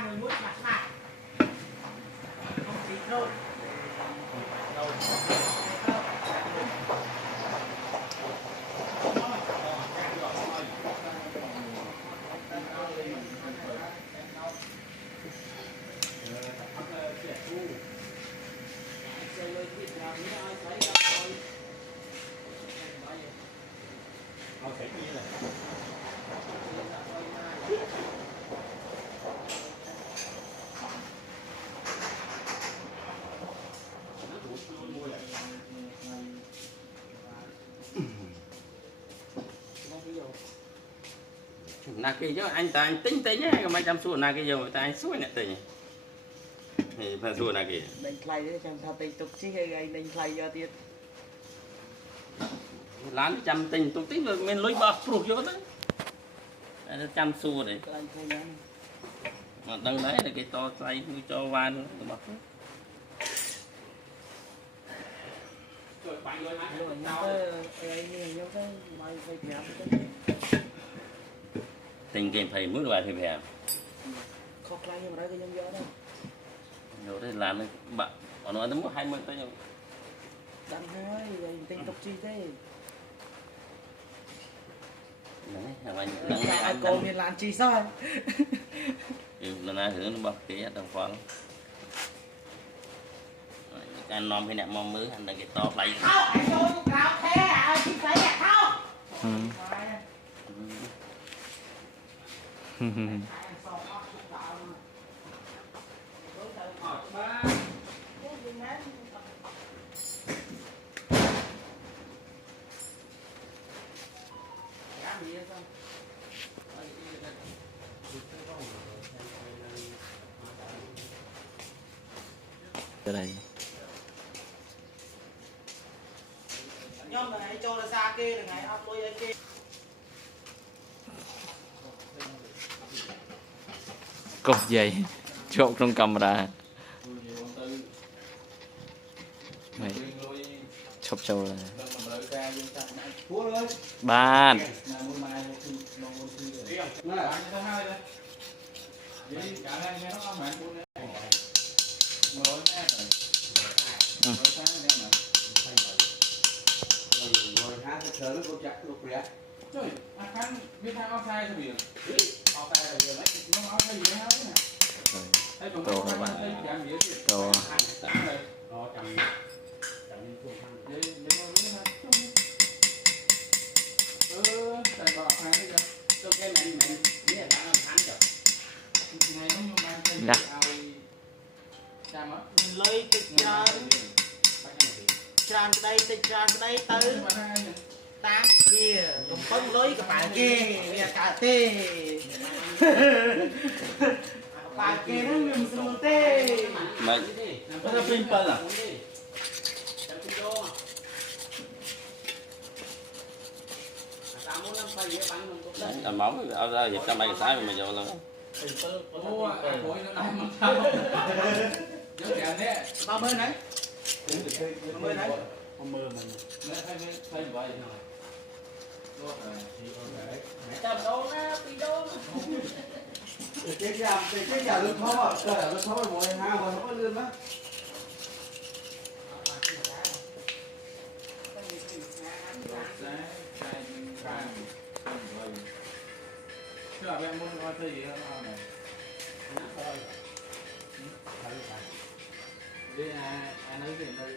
ba người muốn nhặt lại không chỉ đâu là cái chứ anh ta anh tính tính ấy mấy trăm xu là cái gì ta anh suối nè tình thì phải xu là cái đánh play đấy chẳng sao tình tục chứ hay đánh play do tiền lán trăm tình tục tính rồi mình lối bạc prup vô đấy trăm xu đấy mà đằng đấy là cái to tay cho van bạc tình game thầy mức bài thì về khó khăn nhưng mà đấy cái nhân gió đâu rồi đây làm bạn nó nói đến mức 20 tới nhưng đăng hai tình tục chi thế đấy anh cô miền làm chi sao lần này thử nó bật cái đồng phận anh nom cái nẹt mong mứ anh là cái to bay anh vô cao thế à chị thấy à không đây nhóm này cho là xa kia là ngày ông tôi kia cột dây trộn trong camera mày chọc trâu là ba Trời, anh biết thang offside sao biển? Offside là biển đấy, nó nói cái gì đấy hết nè. Đây còn Tô các bạn. Tô. lấy tịch tràn đây tịch tràn đây tới tám kia không phân lối cả phải kia cả tê phải kia nó ngừng xuống tê mày nó là pin phân à ăn móng ao ra dẹp cho mày cái mà vô luôn bao bên đấy bao bên đấy chầm đô na phi đô cái nhà lương khó à trời lương khó mà mùa hai mà không có lương á chưa em muốn nói cái gì không này đi anh nói gì đây